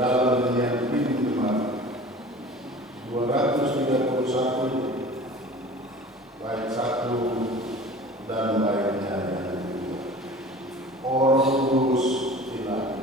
dalam yang pintu kemarin 231 bait 1 dan baitnya yang kedua. Ormus Ilahi.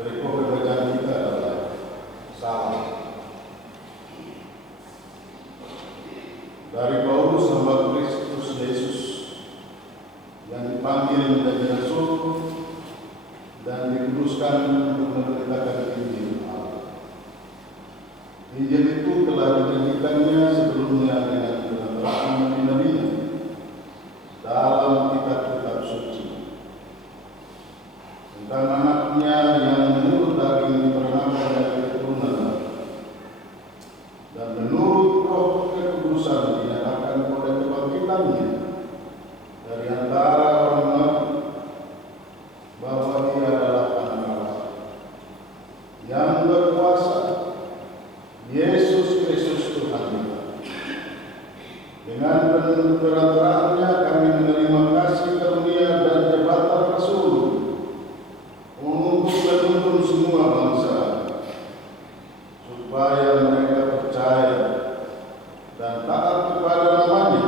Berikut pembacaan kita adalah salam dari Paulus hamba Kristus Yesus yang dipanggil menjadi rasul dan dikuduskan untuk memberitakan Injil Allah. Injil itu telah dijanjikannya sebelumnya dengan keterangan nabi-nabinya dalam kitab-kitab suci tentang anaknya yang menurut daging diperankan dari keturunan dan menurut roh kekudusan dinyatakan oleh kebangkitannya dari antara orang mati bahwa dia adalah anak Allah yang berkuasa, Yesus Kristus Tuhan kita. Dengan peran-perannya kami menerima kasih karunia dan jabatan rasul untuk menuntun semua bangsa supaya mereka percaya dan taat kepada namanya.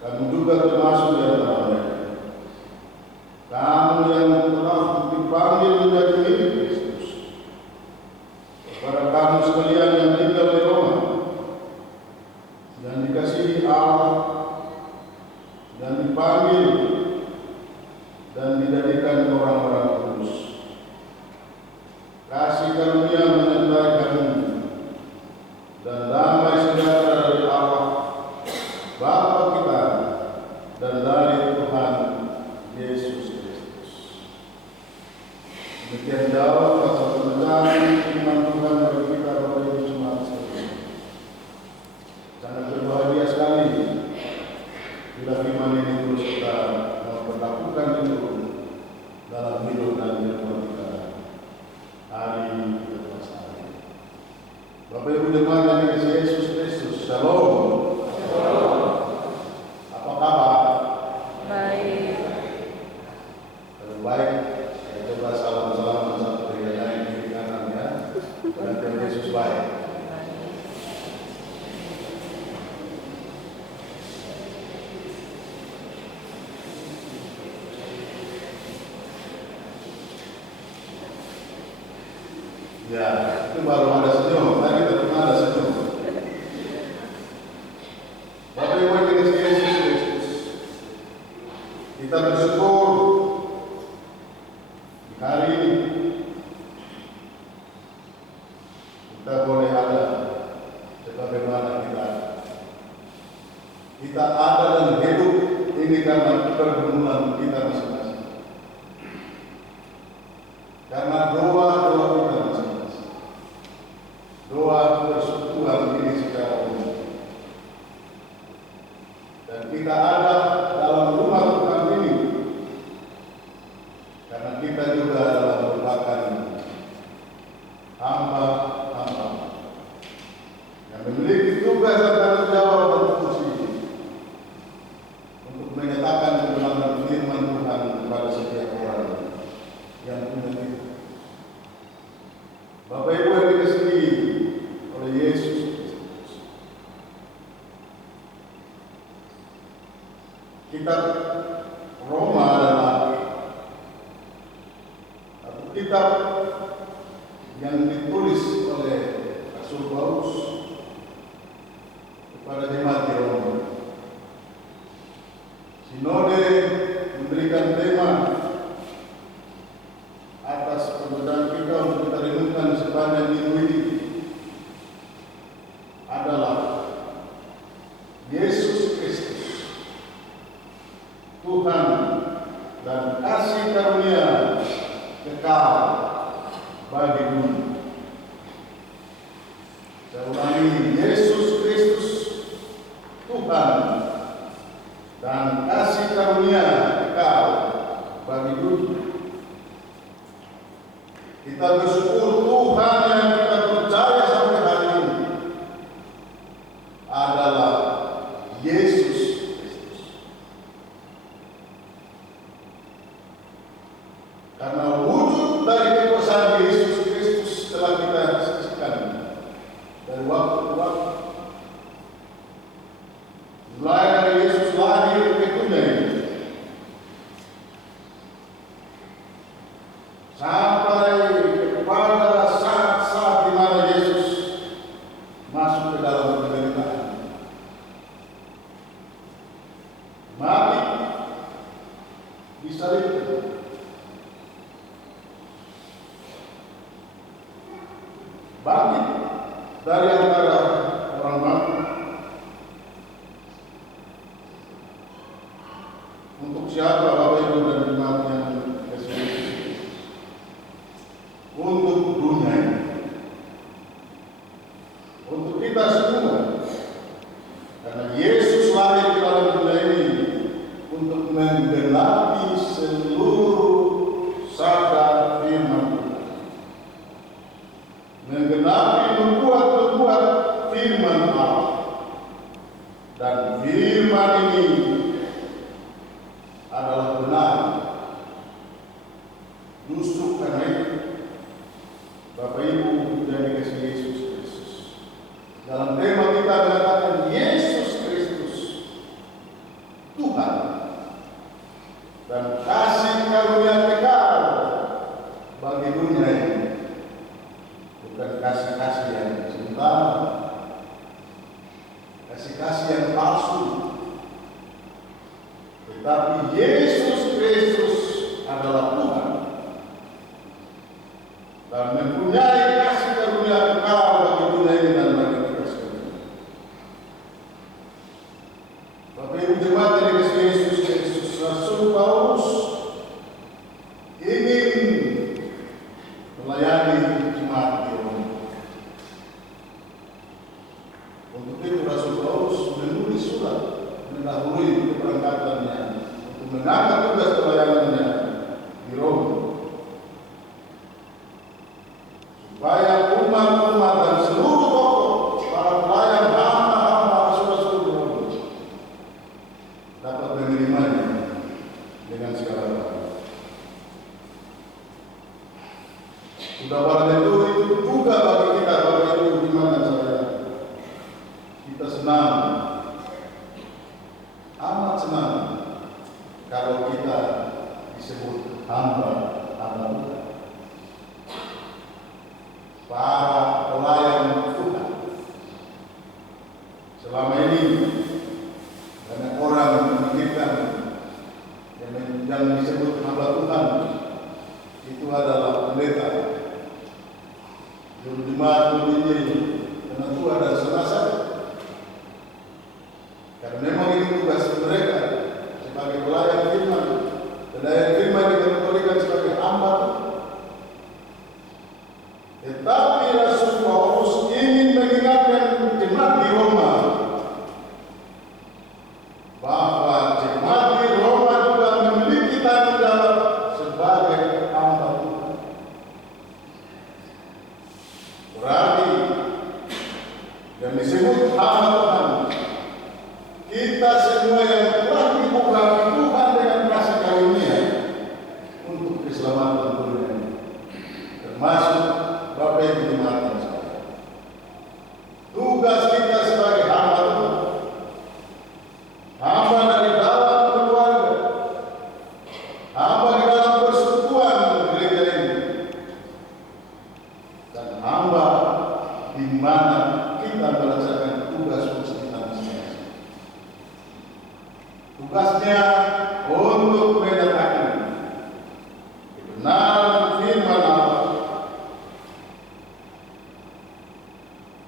Kami juga termasuk di antara mereka. Kamu yang telah dipanggil menjadi milik Kristus. Kepada kamu sekalian yang tinggal di Roma, yang dikasihi Allah, dan dipanggil dan dijadikan orang-orang kudus. Kasih karunia menyertai kamu dan damai sejahtera dari Allah Bapa kita dan dari Tuhan Yesus Kristus. Demikian jauh pasal pembacaan firman Tuhan bagi kita Bapak Ibu jemaat sekalian. Sangat berbahagia sekali bila firman ini terus kita memperlakukan itu dalam hidup dan kehidupan kita hari lepas hari. Bapak Ibu jemaat yang dikasihi Yesus Kristus, Shalom. Apa kabar? Baik. Kalau baik, saya coba salam-salaman satu dengan lain kiri kanan ya. Dan Tuhan Yesus baik. Ya, itu baru ada senyum. Tadi belum ada senyum. Bapak Ibu yang dikasihi Yesus Kristus, kita bersyukur hari ini kita boleh ada sebagaimana kita ada dan hidup ini karena pergumulan kita masing-masing, karena doa-doa kita masing-masing, doa persekutuan ini secara umum, dan kita ada dalam rumah Tuhan ini karena kita juga adalah merupakan hamba-hamba yang memiliki tugas dan tanggung jawab dan fungsi untuk menyatakan kebenaran firman Tuhan kepada setiap orang yang punya hidup. Bapak Ibu yang dikasihi oleh Yesus Kristus, kitab Roma adalah satu kitab yang ditulis oleh Rasul Paulus kepada jemaat di Roma. Sinode memberikan tema atas pembacaan kita untuk kita renungkan sepanjang minggu ini adalah Yesus Kristus, Tuhan dan kasih karunia kekal bagi dunia. Saya ulangi, Yesus Kristus, Tuhan dan kasih karunia kekal bagi dunia. Kita bersyukur Tuhan yang kita percaya sampai hari ini adalah Yesus Kristus. Karena wujud dari kekuasaan Yesus Kristus telah kita saksikan dari waktu ke waktu. Mulai dari Yesus lahir ke dunia ini sampai kepada saat-saat di mana Yesus masuk ke dalam penderitaan, mati, disalibkan, bangkit dari antara orang mati. Untuk siapa Bapak Ibu dan jemaat yang kasih? Untuk dunia ini, untuk kita semua, karena Yesus lahir di dalam dunia ini untuk menggenapi seluruh sabda firman Tuhan, menggenapi membuat firman Allah, dan firman ini adalah benar. Justru karena itu, Bapak Ibu yang dikasihi Yesus Kristus, dalam tema kita mengatakan Yesus Kristus, Tuhan dan kasih karunia kekal bagi dunia ini. Bukan kasih-kasih yang sementara, kasih-kasih yang palsu, tetapi Yesus Kristus adalah Tuhan dan mempunyai kasih karunia kekal bagi dunia ini dan bagi kita sekalian. Bapak Ibu jemaat yang dikasihi Yesus Kristus, Rasul Paulus ingin melayani jemaat di Roma. Untuk itu Rasul Paulus menulis surat mendahului keberangkatannya untuk mengangkat tugas pelayanannya di Roma, supaya umat-umat dan seluruh tokoh para pelayan hamba-hamba rasul-rasul di Roma dapat menerimanya dengan segala baik. Sudah pada itu juga bagi kita Bapak Ibu di mana saya, kita senang, amat senang kalau kita disebut hamba-hamba Tuhan, para pelayan Tuhan. Selama ini banyak orang memikirkan yang disebut hamba Tuhan itu adalah pendeta, juru jemaat, penatua dan senasa. Karena memang ini tugas mereka sebagai pelayan firman. Pelayan firman dikategorikan sebagai hamba. Tetapi Rasul Paulus ingin mengingatkan jemaat di Roma bahwa jemaat di Roma juga memiliki tanggung jawab sebagai hamba Tuhan. Berarti yang disebut hamba Tuhan, kita semua yang telah diurapi Tuhan dengan kasih karunia untuk keselamatan dunia ini, termasuk Bapak Ibu jemaat yang sekalian. Tugas kita sebagai hamba Tuhan, hamba dari dalam keluarga, hamba di dalam persekutuan gereja ini, dan hamba di mana kita melaksanakan tugas fungsi kita masing-masing. Tugasnya untuk menyatakan kebenaran firman Allah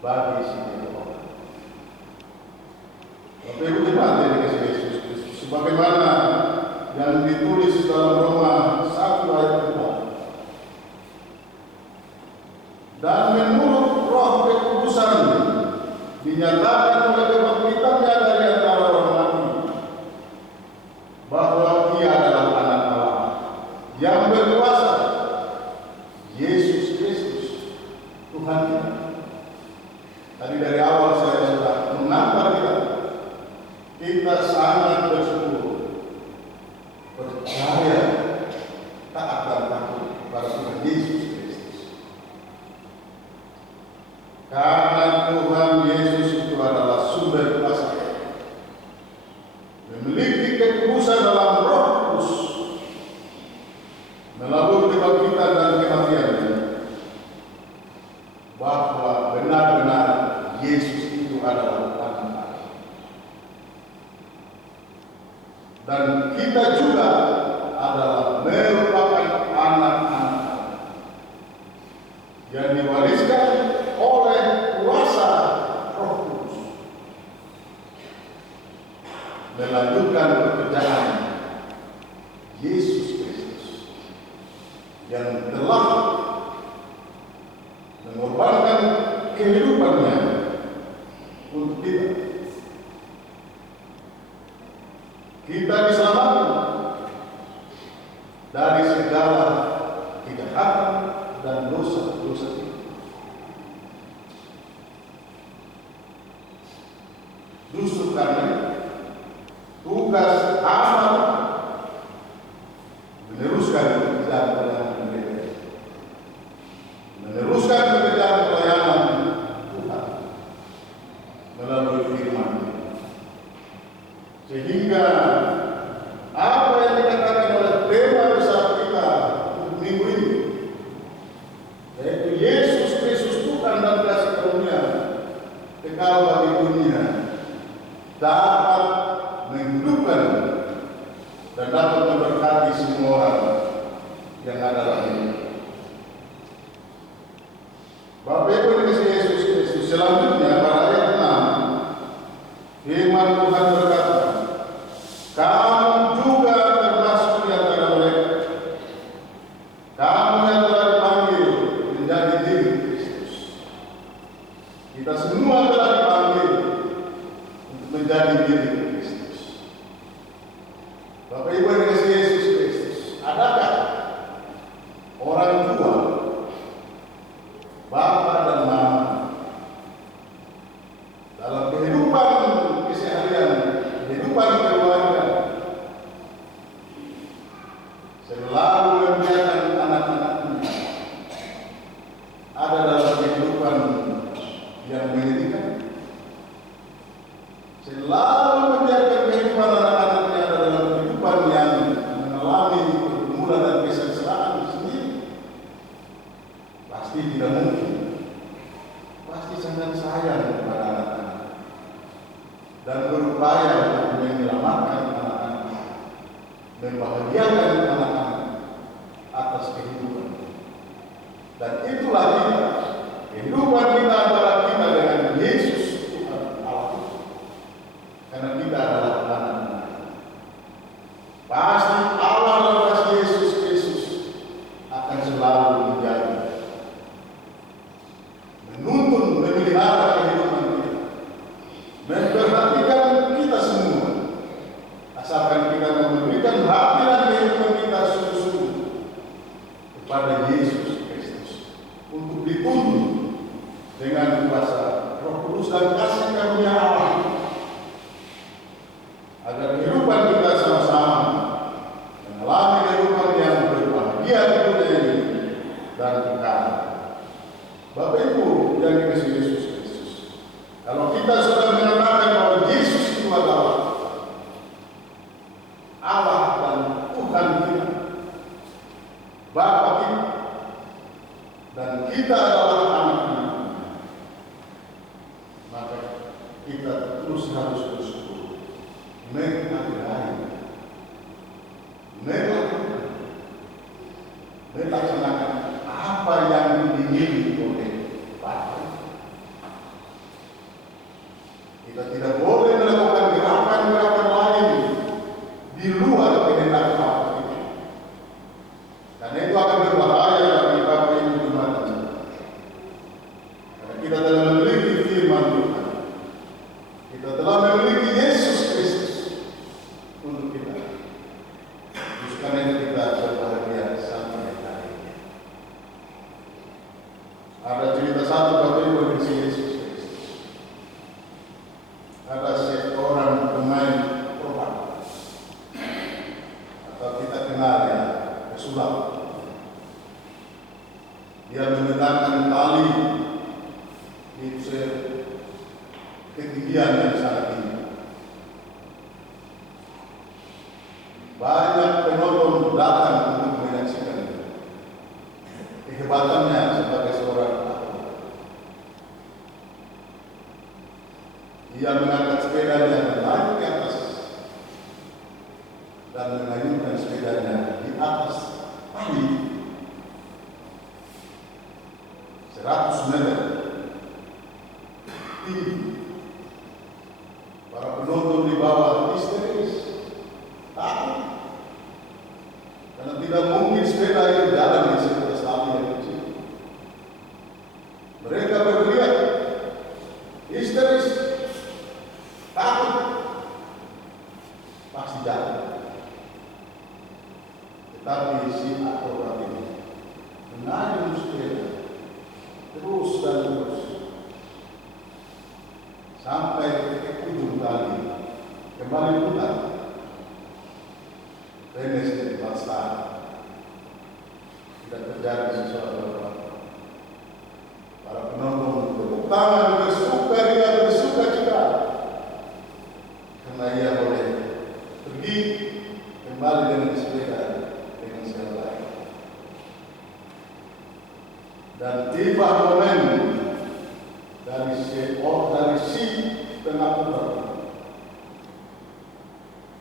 bagi setiap orang. Bapak Ibu jemaat yang dikasihi Yesus Kristus, sebagaimana yang ditulis dalam Roma 1 ayat 4. Dan menurut Roh kekudusan dinyatakan oleh kebangkitannya dari antara orang mati bahwa Ia adalah Anak Allah yang berkuasa, Yesus Kristus Tuhan kita. Tadi dari awal saya sudah mengantar kita sangat bersyukur, percaya, taat dan takut kepada Tuhan Yesus Kristus. Karena Tuhan Yesus itu adalah sumber kuasa, memiliki kekudusan dalam Roh Kudus, melalui kebangkitan dan kematiannya, bahwa benar-benar Yesus itu adalah Anak Allah. Dan kita juga adalah merupakan anak-anak yang diwariskan oleh kuasa Roh Kudus, melanjutkan pekerjaan Yesus Kristus yang telah mengorbankan kehidupannya untuk kita. Kita diselamatkan dari segala kejahatan dan dosa-dosa kita. Justru karena tugas hamba meneruskan pekerjaan pelayanan mereka, meneruskan pekerjaan pelayanan Tuhan melalui firman, sehingga apa yang dikatakan oleh tema besar kita untuk minggu ini, yaitu Yesus Kristus Tuhan dan kasih karunia kekal bagi dunia, dapat menghidupkan dan dapat memberkati semua orang yang ada dalam ini. Bapak Ibu yang dikasihi Yesus Kristus, selanjutnya pada ayat 6, firman Tuhan berkata, kamu juga termasuk di antara mereka, kamu yang telah dipanggil menjadi diri Kristus. Kita semua telah dipanggil untuk menjadi diri Kristus. Bapak Ibu yang dikasihi Yesus Kristus, adakah orang tua, bapak dan mama dalam kehidupan keseharian, kehidupan keluarga, selalu membiarkan anak-anaknya ada dalam kehidupan yang menyedihkan, selalu membiarkan kehidupan anak-anaknya ada dalam kehidupan yang mengalami pergumulan dan kesengsaraan sendiri? Pasti tidak mungkin. Pasti sangat sayang kepada anak-anak dan berupaya untuk menyelamatkan anak-anak, membahagiakan anak-anak atas kehidupan. Dan itulah kita, kehidupan kita adalah kita dengan Yesus Tuhan Allah, karena kita adalah anak-anak. Pasti Allah dalam kasih Yesus Kristus akan selalu menjaga, menuntun, memelihara kehidupan kita, memperhatikan kita semua, asalkan kita memberikan hati dan kehidupan kita dengan kuasa Roh Kudus dan kasih karunia Allah, agar kehidupan kita sama-sama mengalami kehidupan yang berbahagia di dunia ini dan kekal. Bapak Ibu yang dikasihi Yesus Kristus, kalau kita sudah mengatakan bahwa Yesus itu adalah Allah dan Tuhan kita, Bapa kita, dan kita adalah anak-anak, maka kita terus harus bersyukur, melaksanakan apa yang diingini oleh Bapa. Kita tidak boleh melakukan gerakan-gerakan lain di luar kehendak Bapa itu, karena itu akan berbahaya bagi Bapa Ibu jemaat. Karena kita telah memiliki firman Tuhan, kita telah memiliki Yesus Kristus untuk kita. Justru karena itu kita berbahagia sampai hari ini. Ada cerita satu Bapak Ibu yang Yesus Kristus. Ada seorang pemain peropak, atau kita kenal ya, pesulap. Dia menggunakan tali di ketinggian yang sangat tinggi. Banyak penonton datang untuk menyaksikan kehebatannya sebagai seorang atlet. Dia mengangkat sepedanya dan naik ke atas dan mengayunkan sepedanya di atas tali 100 meter tinggi. Para penonton di bawah histeris, takut, karena tidak mungkin sepeda itu jalan di sekitar tali yang kecil. Mereka berteriak, histeris, takut, pasti jalan. Tetapi si akrobat ini mengayun sepeda terus dan terus sampai ke ujung tali, kembali putar, finish di tempat start. Tidak terjadi sesuatu apa-apa. Para penonton bertepuk tangan, bersukaria, bersukacita, karena ia boleh pergi kembali dengan sepeda dengan segala lain. Dan tiba momen dari si tengah putar,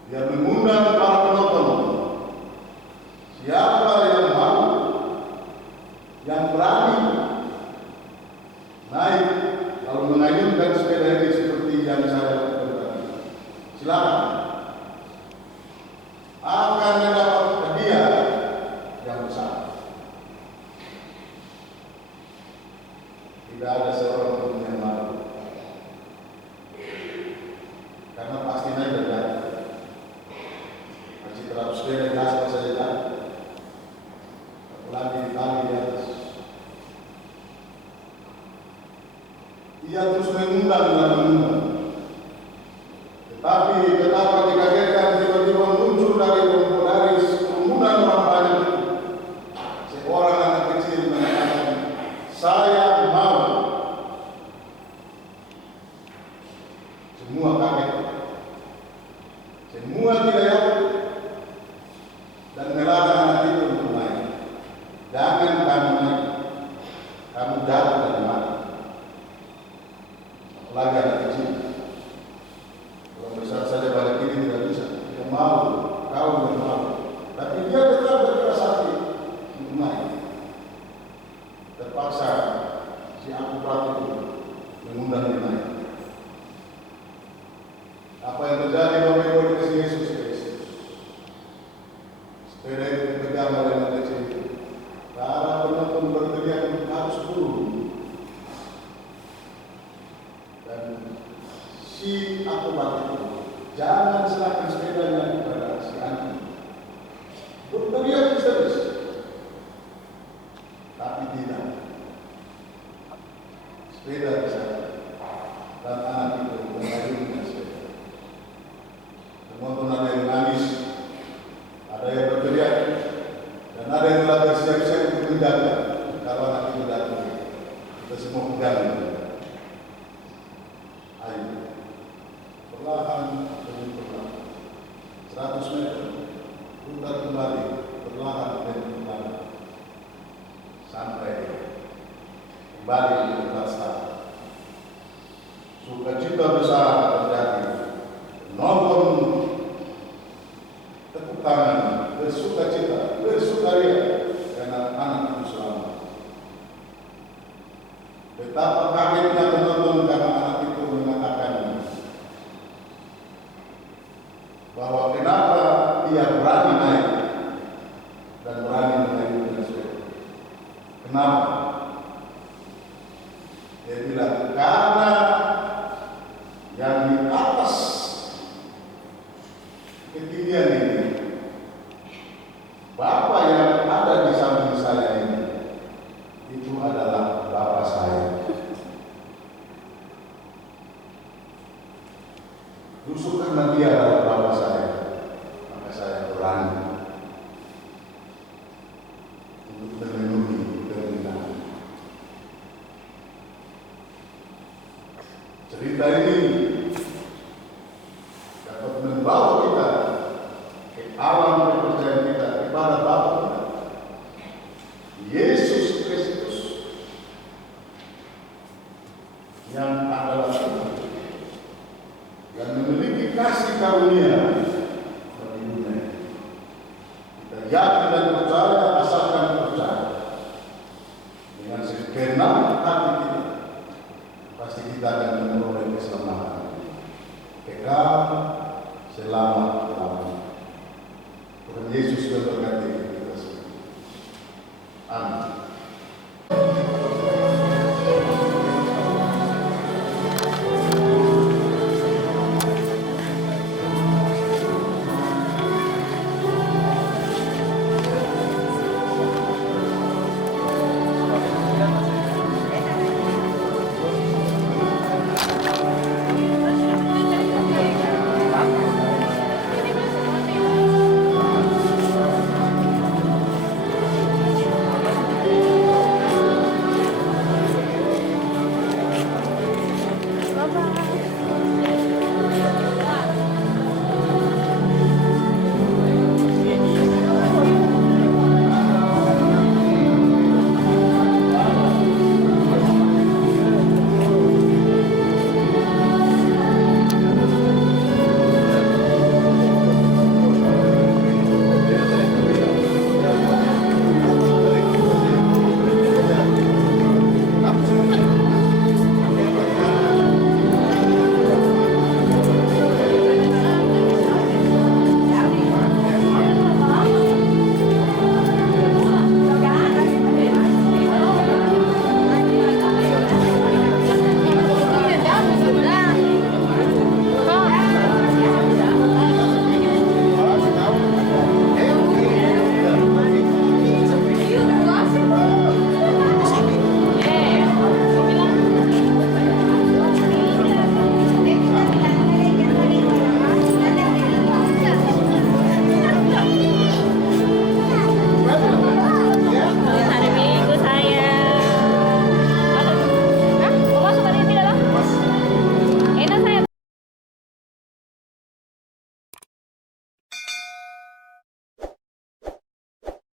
dia mengundang para penonton, siapa yang mau, yang berani naik lalu mengayunkan sepeda ini seperti yang saya lakukan tadi, silakan, akan mendapat hadiah yang besar. Tidak ada seorang pun yang malu, karena pasti naik dan naik. Masih terap sepeda gas saja, apalagi di tali di atas. Ia terus mengundang dan mengundang, tetapi betapa dikagetkan tiba-tiba muncul dari kerumunan orang banyak seorang anak kecil mengatakan, saya mau. Semua kaget, semua tidak yakin, dan melarang anak itu untuk naik. Jangan kamu naik, kamu jatuh dan mati. Apalagi anak kecil, kalau besar saja balik ini tidak bisa, tidak mau, kau tidak mau. Tapi dia tetap berkeras hati untuk naik. Terpaksa si akrobat itu mengundang dia naik. Apa yang terjadi Bapak Ibu dikasihi Yesus Kristus? Sepeda itu dipegang oleh anak kecil itu. Para penonton berteriak harus turun. Dan si akrobat itu jangan serahkan sepedanya kepada si anak. Berteriak histeris. Tapi tidak. sepeda di sana. Dan anak itu mengayunkan sepeda. Teman-teman ada yang menangis, ada yang berteriak, dan ada yang telah bersiap-siap untuk menjaga. Kalau anak itu datang, kita semua pegang. Ayo, perlahan demi perlahan, 100 meter, putar kembali, perlahan demi perlahan, sampai kembali ke tempat start. Sukacita besar terjadi, nonton tepuk tangan, bersukacita, bersukaria karena anak itu selamat. Betapa kagetnya penonton karena anak itu mengatakan bahwa kenapa dia berani naik dan berani menaikkan sepeda. Kenapa? Dia bilang karena yang di atas ketinggian ini, Bapak yang ada di samping saya ini, itu adalah Bapak saya. Justru karena dia adalah Bapak saya, maka saya berani untuk memenuhi permintaan. Cerita ini dapat membawa kita ke alam kepercayaan kita kepada Bapa kita, Yesus Kristus, yang adalah Tuhan, yang memiliki kasih karunia